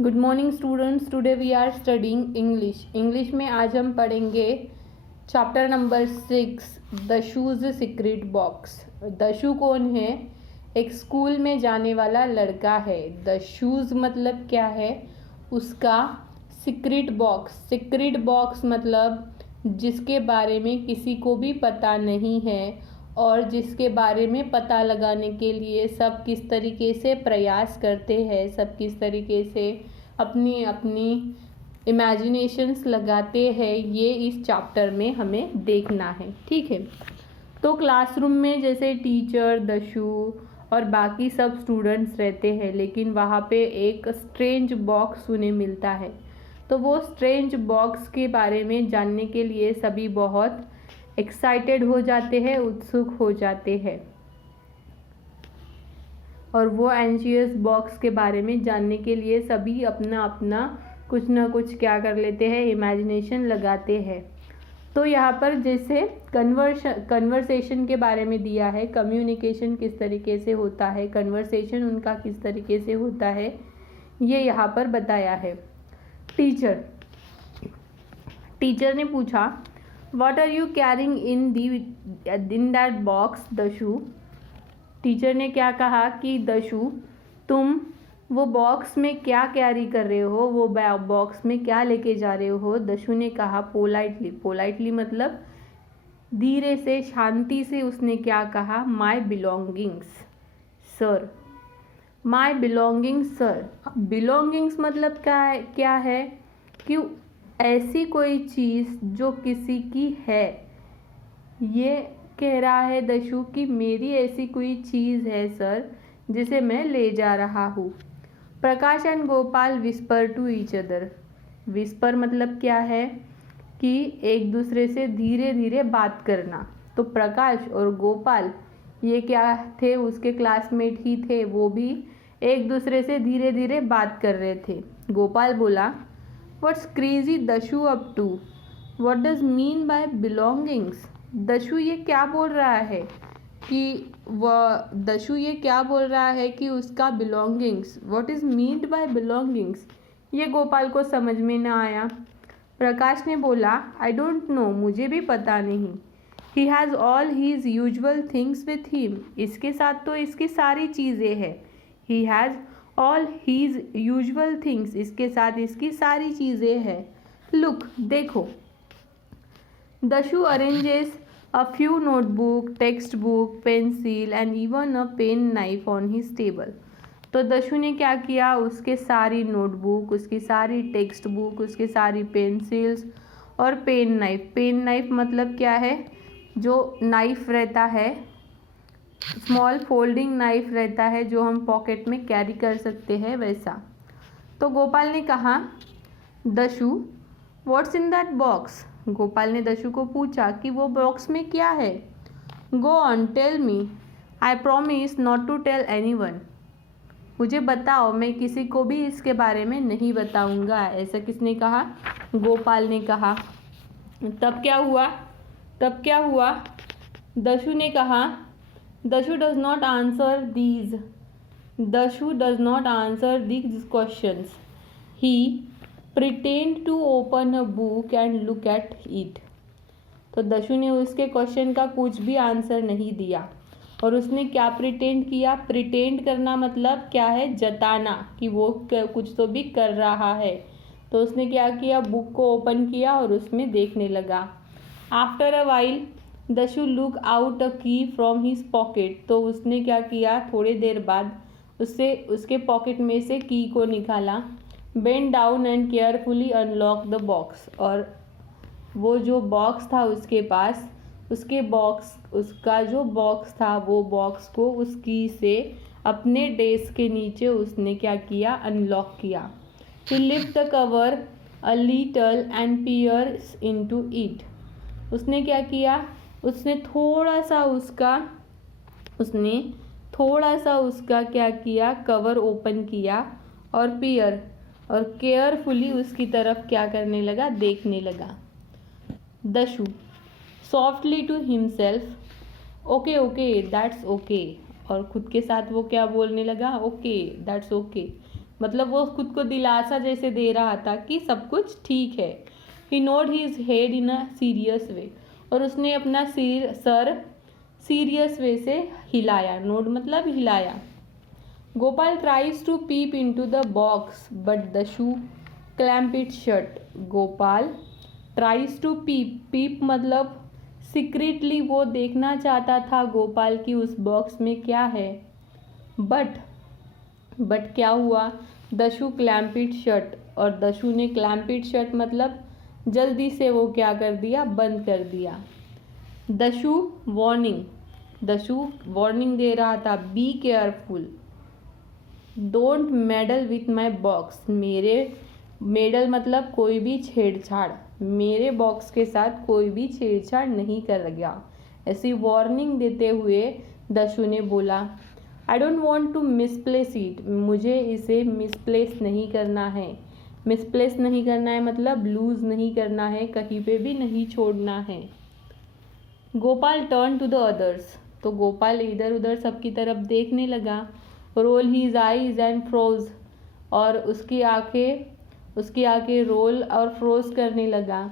Good morning students, today we are studying English में आज हम पढ़ेंगे chapter number 6 Dashu's secret box. Dashu कौन है? एक स्कूल में जाने वाला लड़का है। दशूज मतलब क्या है? उसका सीक्रेट बॉक्स मतलब जिसके बारे में किसी को भी पता नहीं है और जिसके बारे में पता लगाने के लिए सब किस तरीके से प्रयास करते हैं, सब किस तरीके से अपनी अपनी इमेजिनेशंस लगाते हैं, ये इस चैप्टर में हमें देखना है। ठीक है, तो क्लासरूम में जैसे टीचर, दशु और बाकी सब स्टूडेंट्स रहते हैं, लेकिन वहाँ पे एक स्ट्रेंज बॉक्स उन्हें मिलता है। तो वो स्ट्रेंज बॉक्स के बारे में जानने के लिए सभी बहुत एक्साइटेड हो जाते हैं, उत्सुक हो जाते हैं और वो एंशियस बॉक्स के बारे में जानने के लिए सभी अपना अपना कुछ ना कुछ क्या कर लेते हैं, इमेजिनेशन लगाते हैं। तो यहाँ पर जैसे कन्वर्सेशन के बारे में दिया है, कम्युनिकेशन किस तरीके से होता है, कन्वर्सेशन उनका किस तरीके से होता है, ये यहाँ पर बताया है। टीचर ने पूछा, what are you carrying in that box Dashu? Teacher ने क्या कहा कि दशु, तुम वो बॉक्स में क्या कैरी कर रहे हो, वो बॉक्स में क्या लेके जा रहे हो? दशु ने कहा पोलाइटली मतलब धीरे से, शांति से उसने क्या कहा, my belongings sir. My belongings sir. Belongings मतलब क्या है कि ऐसी कोई चीज़ जो किसी की है। ये कह रहा है दशु कि मेरी ऐसी कोई चीज़ है सर जिसे मैं ले जा रहा हूँ। Prakash and Gopal whisper to each other. Whisper मतलब क्या है कि एक दूसरे से धीरे धीरे बात करना। तो प्रकाश और गोपाल ये क्या थे, उसके क्लासमेट ही थे, वो भी एक दूसरे से धीरे धीरे बात कर रहे थे। गोपाल बोला, what's crazy Dashu up to? What does mean by belongings? Dashu ये क्या बोल रहा है कि उसका belongings, what is meant by belongings, ये गोपाल को समझ में ना आया। प्रकाश ने बोला, आई डोंट नो, मुझे भी पता नहीं। He has all his usual things with him. इसके साथ तो इसकी सारी चीज़ें हैं। He has all his usual things, इसके साथ इसकी सारी चीज़ें हैं। लुक, देखो। Dashu arranges a few notebook, textbook, pencil and even a pen knife on his table. तो दशु ने क्या किया, उसके सारी नोटबुक, उसकी सारी टेक्स्ट बुक, उसके सारी पेंसिल्स और पेन नाइफ मतलब क्या है, जो नाइफ रहता है, स्मॉल फोल्डिंग नाइफ रहता है जो हम पॉकेट में कैरी कर सकते हैं, वैसा। तो गोपाल ने कहा, Dashu what's in that box? Gopal ने दशु को पूछा कि वो बॉक्स में क्या है। Go on tell me, I promise not to tell anyone. मुझे बताओ, मैं किसी को भी इसके बारे में नहीं बताऊंगा। ऐसा किसने कहा? गोपाल ने कहा। तब क्या हुआ? दशु ने कहा, Dashu does not answer these questions. He pretends to open a book and look at it. तो दशु ने उसके क्वेश्चन का कुछ भी आंसर नहीं दिया और उसने क्या प्रिटेंड किया? प्रिटेंड करना मतलब क्या है, जताना कि वो कुछ तो भी कर रहा है। तो उसने क्या किया, बुक को ओपन किया और उसमें देखने लगा। After a while Dashu look out a key from his pocket. तो उसने क्या किया, थोड़ी देर बाद उसके पॉकेट में से की को निकाला। Bend down and carefully unlock the box. और वो जो बॉक्स था उसके पास, उसका जो बॉक्स था, वो बॉक्स को उस की से अपने डेस्क के नीचे उसने क्या किया, अनलॉक किया। He lift the cover a little and peers into it. उसने क्या किया, उसने थोड़ा सा उसका क्या किया, कवर ओपन किया और केयरफुली उसकी तरफ क्या करने लगा, देखने लगा। Dashu softly to himself, okay that's okay. और खुद के साथ वो क्या बोलने लगा, ओके दैट्स ओके। मतलब वो खुद को दिलासा जैसे दे रहा था कि सब कुछ ठीक है। He nod his head in a serious way, और उसने अपना सर सीरियस वे से हिलाया। नोड मतलब हिलाया। Gopal tries to peep into the box but Dashu clamp it shut. Gopal tries to peep, peep मतलब सीक्रेटली वो देखना चाहता था गोपाल की उस बॉक्स में क्या है। बट क्या हुआ, दशु क्लैम्प इट शट, और दशु ने क्लैम्प इट शट मतलब जल्दी से वो क्या कर दिया, बंद कर दिया। दशु वार्निंग दे रहा था, B careful, don't medal with my box, मेरे मेडल मतलब कोई भी छेड़छाड़, मेरे बॉक्स के साथ कोई भी छेड़छाड़ नहीं कर गया। ऐसी वार्निंग देते हुए दशु ने बोला, I don't want to misplace it, मुझे इसे मिसप्लेस नहीं करना है। मिसप्लेस नहीं करना है मतलब लूज़ नहीं करना है, कहीं पे भी नहीं छोड़ना है। Gopal turn to the others, तो गोपाल इधर उधर सबकी तरफ देखने लगा। Roll his eyes and frowns, और उसकी आंखें रोल और फ्रोज करने लगा।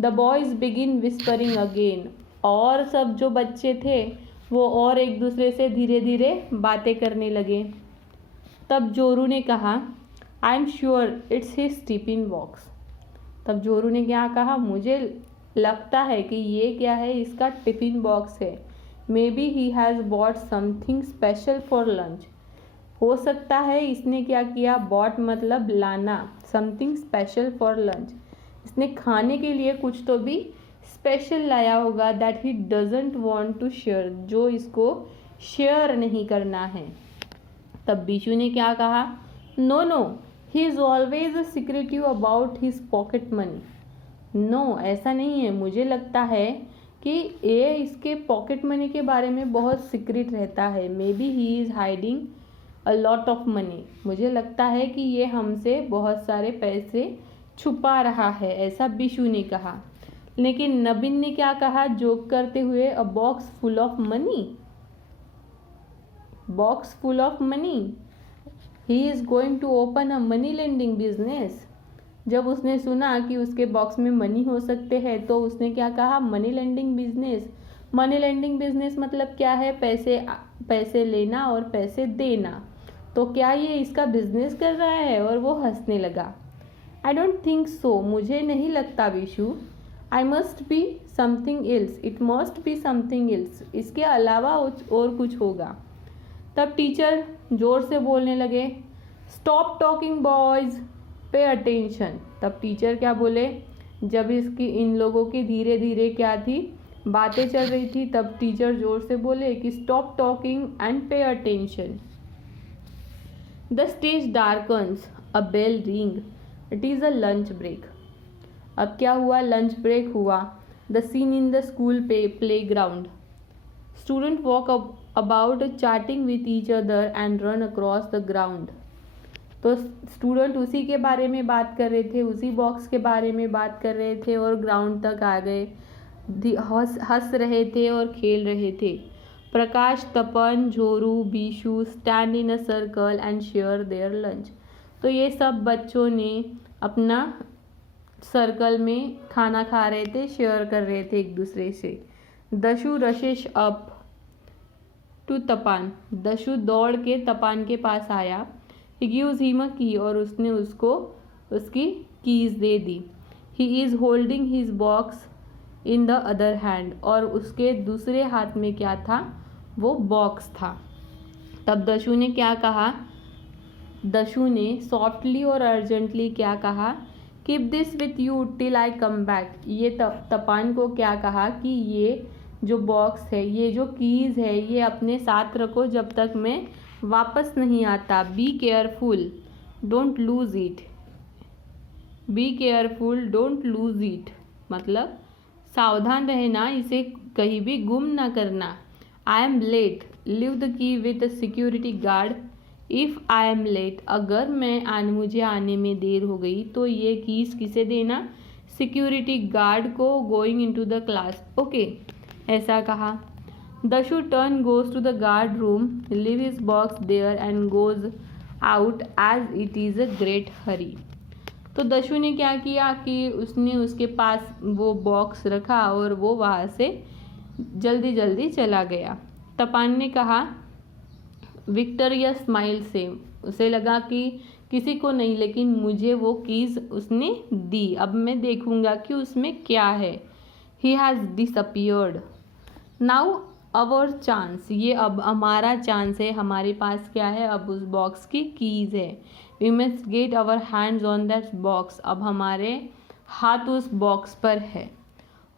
The boys begin whispering again, और सब जो बच्चे थे वो और एक दूसरे से धीरे धीरे बातें करने लगे। तब जोरू ने कहा, I am sure it's his tiffin box. तब जोरू ने क्या कहा, मुझे लगता है कि ये क्या है, इसका टिफिन बॉक्स है। May be he has bought something special for lunch, हो सकता है इसने क्या किया, बॉट मतलब लाना, समथिंग स्पेशल फॉर लंच, इसने खाने के लिए कुछ तो भी स्पेशल लाया होगा, that he doesn't want to share, जो इसको शेयर नहीं करना है। तब बीशू ने क्या कहा, no he is always secretive about his pocket money. No, ऐसा नहीं है, मुझे लगता है कि ये इसके पॉकेट मनी के बारे में बहुत सीक्रेट रहता है। May be he is hiding a lot of money, मुझे लगता है कि ये हमसे बहुत सारे पैसे छुपा रहा है, ऐसा बीशू ने कहा। लेकिन नबीन ने क्या कहा जोक करते हुए, a box full of money, box full of money, he is going to open a money lending business. जब उसने सुना कि उसके बॉक्स में मनी हो सकते हैं तो उसने क्या कहा, money lending business. Money lending business मतलब क्या है, पैसे लेना और पैसे देना। तो क्या ये इसका बिजनेस कर रहा है, और वो हंसने लगा। आई डोंट थिंक सो, मुझे नहीं लगता Vishu, I must be something else, it must be something else, इसके अलावा और कुछ होगा। तब टीचर जोर से बोलने लगे, stop talking boys, pay attention. तब टीचर क्या बोले, जब इन लोगों की धीरे धीरे क्या थी, बातें चल रही थी, तब टीचर जोर से बोले कि stop talking and pay attention. The stage darkens, a bell ring, it is a lunch break. अब क्या हुआ, लंच ब्रेक हुआ। The scene in the school playground, students walk about chatting with each other and run across the ground. तो student उसी के बारे में बात कर रहे थे, उसी बॉक्स के बारे में बात कर रहे थे और ग्राउंड तक आ गए, हंस रहे थे और खेल रहे थे। Prakash, Tapan, Joru, Bishu stand in a circle and share their lunch. तो ये सब बच्चों ने अपना सर्कल में खाना खा रहे थे, शेयर कर रहे थे एक दूसरे से। दशु रशेश अप टू तपान, दशु दौड़ के तपान के पास आया। ही गिव्स हिम अ की, और उसने उसको उसकी keys they the. He is holding his box in the other hand, और उसके दूसरे हाथ में क्या था, वो बॉक्स था। तब दशु ने क्या कहा, दशु ने सॉफ्टली और अर्जेंटली क्या कहा, keep this with you till I come back. ये तपान को क्या कहा कि ये जो बॉक्स है, ये जो कीज़ है, ये अपने साथ रखो जब तक मैं वापस नहीं आता। Be careful don't lose it, be careful don't lose it मतलब सावधान रहना, इसे कहीं भी गुम ना करना। I am late, leave the key with security guard if I am late, अगर मुझे आने में देर हो गई तो ये कीज़ किसे देना, सिक्योरिटी गार्ड को, going into the class, okay, ऐसा कहा। Dashu turn goes to the guard room, leave his box there and goes out as it is a great hurry. तो दशु ने क्या किया कि उसने उसके पास वो बॉक्स रखा और वो वहाँ से जल्दी जल्दी चला गया। तपान ने कहा विक्टोरिया स्माइल से, उसे लगा कि किसी को नहीं लेकिन मुझे वो कीज़ उसने दी, अब मैं देखूंगा कि उसमें क्या है। He has disappeared now our chance, ये अब हमारा चांस है, हमारे पास क्या है, अब उस बॉक्स की कीज़ है। We must get our hands on that box, अब हमारे हाथ उस बॉक्स पर है।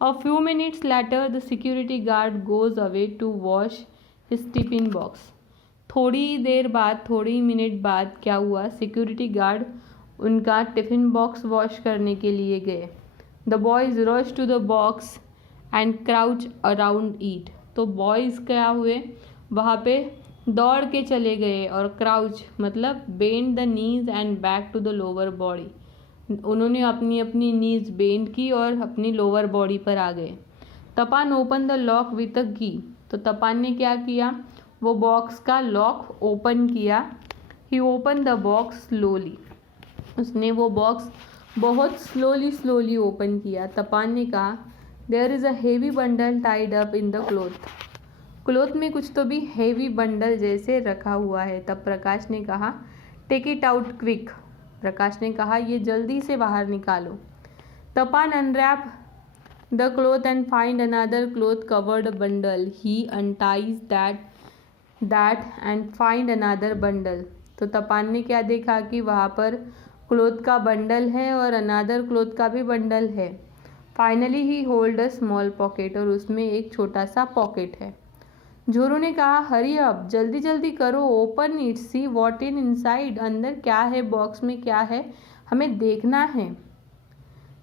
A few minutes later the security guard goes away to wash his tiffin box. थोड़ी देर बाद, थोड़ी मिनट बाद क्या हुआ, सिक्योरिटी गार्ड उनका टिफ़िन बॉक्स वॉश करने के लिए गए। The boys rush to the box and crouch around it. तो बॉयज़ क्या हुए, वहाँ पे दौड़ के चले गए, और क्राउच मतलब bend the knees and back to the lower body, उन्होंने अपनी अपनी नीज बेंड की और अपनी लोअर बॉडी पर आ गए। Tapan open the lock with a key, तो तपान ने क्या किया, वो बॉक्स का लॉक ओपन किया। ही ओपन द बॉक्स स्लोली, उसने वो बॉक्स बहुत स्लोली ओपन किया। तपान ने कहा there is a heavy bundle tied up in the cloth में कुछ तो भी हेवी बंडल जैसे रखा हुआ है। तब प्रकाश ने कहा take it out quick, Prakash ने कहा ये जल्दी से बाहर निकालो। Tapan unwrap the cloth and find another cloth covered bundle, he unties that and find another bundle. तो तपान ने क्या देखा कि वहाँ पर क्लोथ का बंडल है और अनदर क्लोथ का भी बंडल है। Finally he hold a small pocket, और उसमें एक छोटा सा पॉकेट है। जोरू ने कहा हरी अप, जल्दी जल्दी करो, open it, see what in inside, अंदर क्या है, बॉक्स में क्या है, हमें देखना है।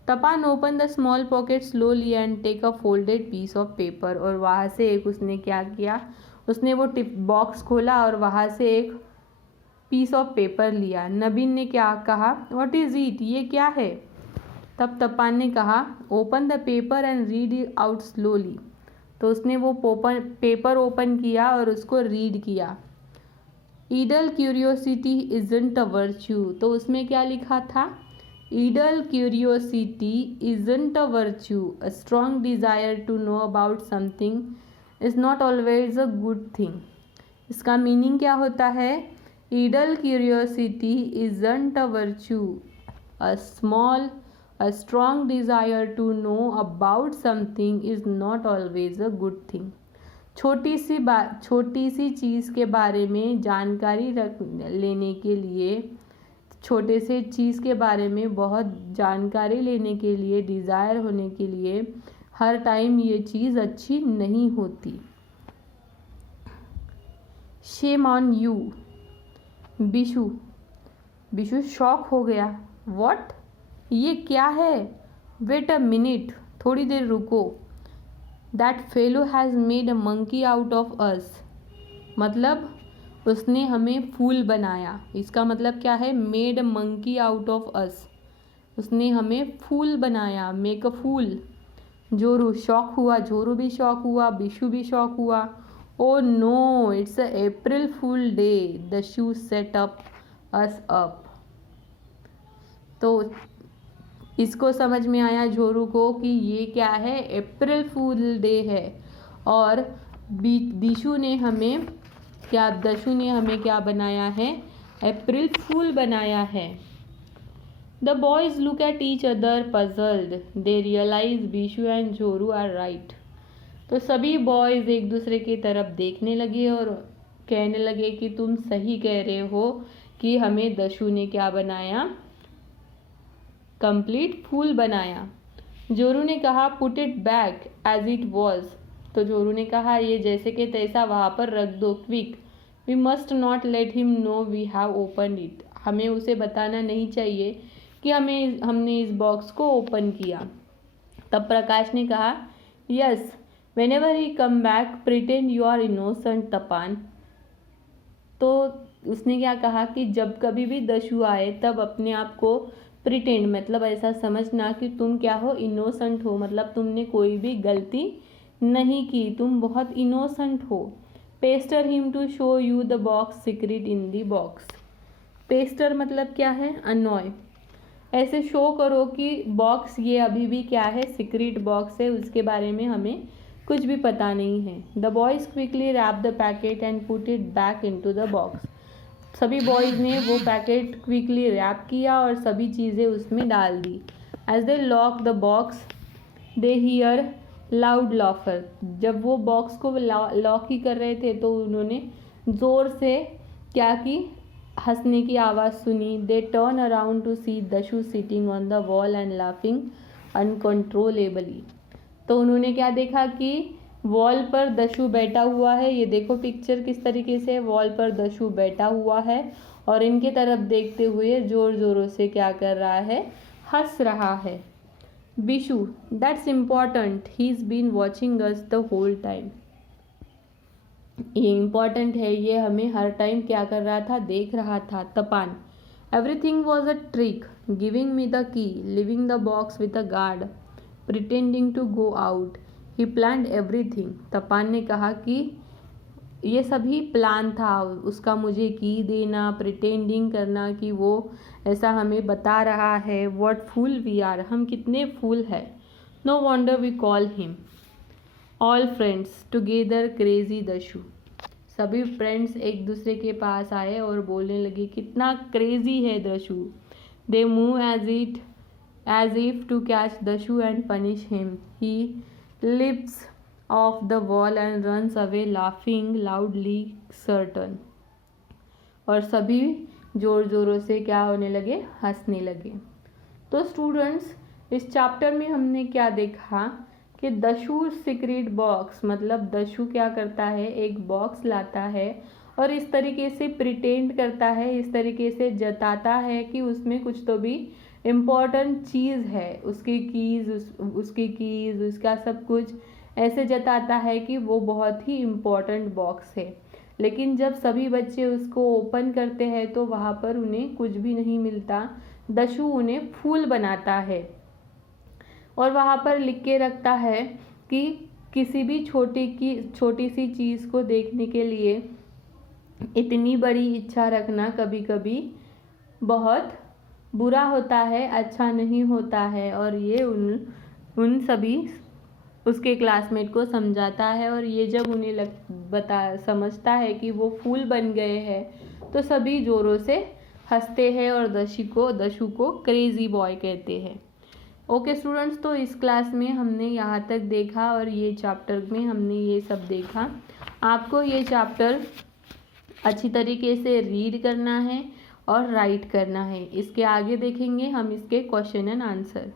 Tapan open the small pocket slowly and take a folded piece of paper, और वहाँ से एक उसने क्या किया, उसने वो टिप बॉक्स खोला और वहाँ से एक पीस ऑफ पेपर लिया। नबीन ने क्या कहा व्हाट इज़ इट, ये क्या है। तब तपान ने कहा open the paper and read it out slowly, तो उसने वो पेपर ओपन किया और उसको रीड किया। Idle curiosity isn't a virtue, तो उसमें क्या लिखा था, idle curiosity isn't a virtue, a strong desire to know about something is not always a good thing. इसका मीनिंग क्या होता है, idle curiosity isn't a virtue, a strong desire to know about something is not always a good thing। छोटी सी चीज़ के बारे में जानकारी लेने के लिए, छोटे से चीज़ के बारे में बहुत जानकारी लेने के लिए, डिज़ायर होने के लिए हर टाइम ये चीज़ अच्छी नहीं होती। Shame on you, Bishu shock हो गया। व्हाट, ये क्या है, वेट अ मिनट, थोड़ी देर रुको। That fellow has made a monkey out of us, मतलब उसने हमें फूल बनाया। इसका मतलब क्या है, made a monkey out of us, उसने हमें फूल बनाया, मेक अ फूल। जोरू शॉक हुआ, जोरू भी शॉक हुआ, बिशु भी शॉक हुआ। Oh no, it's a April fool day, Dashu set up us up. तो इसको समझ में आया जोरू को कि ये क्या है, अप्रैल फूल डे है। और दशु ने हमें क्या बनाया है, अप्रैल फूल बनाया है। The boys look at each other puzzled, they realise Bishu and Joru are right. तो सभी बॉयज़ एक दूसरे की तरफ देखने लगे और कहने लगे कि तुम सही कह रहे हो कि हमें दशु ने क्या बनाया, कंप्लीट फूल बनाया। जोरू ने कहा put it back as it was, तो जोरू ने कहा ये जैसे कि तैसा वहाँ पर रख दो, quick. We must not let him know we have open it, हमें उसे बताना नहीं चाहिए कि हमने इस बॉक्स को ओपन किया। तब प्रकाश ने कहा yes, whenever he come back pretend you are innocent Tapan. तो उसने क्या कहा कि जब कभी भी दशु आए तब अपने आप को प्रिटेंड, मतलब ऐसा समझना कि तुम क्या हो, इनोसेंट हो, मतलब तुमने कोई भी गलती नहीं की, तुम बहुत इनोसेंट हो। Pester him to show you the box secret in the box, pester मतलब क्या है, अनॉय। ऐसे शो करो कि बॉक्स ये अभी भी क्या है, सीक्रेट बॉक्स है, उसके बारे में हमें कुछ भी पता नहीं है। The boys quickly wrap the packet and put it back into the box. सभी बॉयज़ ने वो पैकेट क्विकली रैप किया और सभी चीज़ें उसमें डाल दी। As they lock the box they hear loud laughter. जब वो बॉक्स को लॉक ही कर रहे थे तो उन्होंने ज़ोर से क्या की, हंसने की आवाज़ सुनी। They turn around to see Dashu sitting on the wall and laughing uncontrollably. तो उन्होंने क्या देखा कि वॉल पर दशु बैठा हुआ है। ये देखो पिक्चर किस तरीके से, वॉल पर दशु बैठा हुआ है और इनके तरफ देखते हुए ज़ोर ज़ोरों से क्या कर रहा है, हंस रहा है। Bishu, that's important, he is been watching us the whole time. ये इम्पॉर्टेंट है, ये हमें हर टाइम क्या कर रहा था, देख रहा था। Tapan, everything was a trick, giving me the key, leaving the box with a guard, pretending to go out, he planned everything. Tapan ने कहा कि ये सभी प्लान था उसका, मुझे की देना, प्रिटेंडिंग करना कि वो ऐसा हमें बता रहा है। व्हाट फूल वी आर, हम कितने फूल हैं। No wonder we call him. All friends together crazy Dashu. सभी फ्रेंड्स एक दूसरे के पास आए और बोलने लगे कितना क्रेजी है Dashu. They move as if to catch Dashu and punish him. He leaps off the wall and runs away laughing loudly certain. और सभी जोर जोरों से क्या होने लगे, हंसने लगे। तो स्टूडेंट्स, इस चैप्टर में हमने क्या देखा कि दशु सीक्रेट बॉक्स, मतलब दशु क्या करता है, एक बॉक्स लाता है और इस तरीके से प्रिटेंड करता है, इस तरीके से जताता है कि उसमें कुछ तो भी इम्पॉर्टेंट चीज़ है। उसकी कीज़ उसका सब कुछ ऐसे जताता है कि वो बहुत ही इम्पॉर्टेंट बॉक्स है। लेकिन जब सभी बच्चे उसको ओपन करते हैं तो वहाँ पर उन्हें कुछ भी नहीं मिलता। दशु उन्हें फूल बनाता है और वहाँ पर लिख के रखता है कि किसी भी छोटी सी चीज़ को देखने के लिए इतनी बड़ी इच्छा रखना कभी कभी बहुत बुरा होता है, अच्छा नहीं होता है। और ये उन सभी उसके क्लासमेट को समझाता है और ये जब उन्हें समझता है कि वो फूल बन गए हैं तो सभी ज़ोरों से हंसते हैं और दशु को क्रेजी बॉय कहते हैं। ओके स्टूडेंट्स, तो इस क्लास में हमने यहाँ तक देखा और ये चैप्टर में हमने ये सब देखा। आपको ये चैप्टर अच्छी तरीके से रीड करना है और राइट करना है। इसके आगे देखेंगे हम इसके क्वेश्चन एंड आंसर।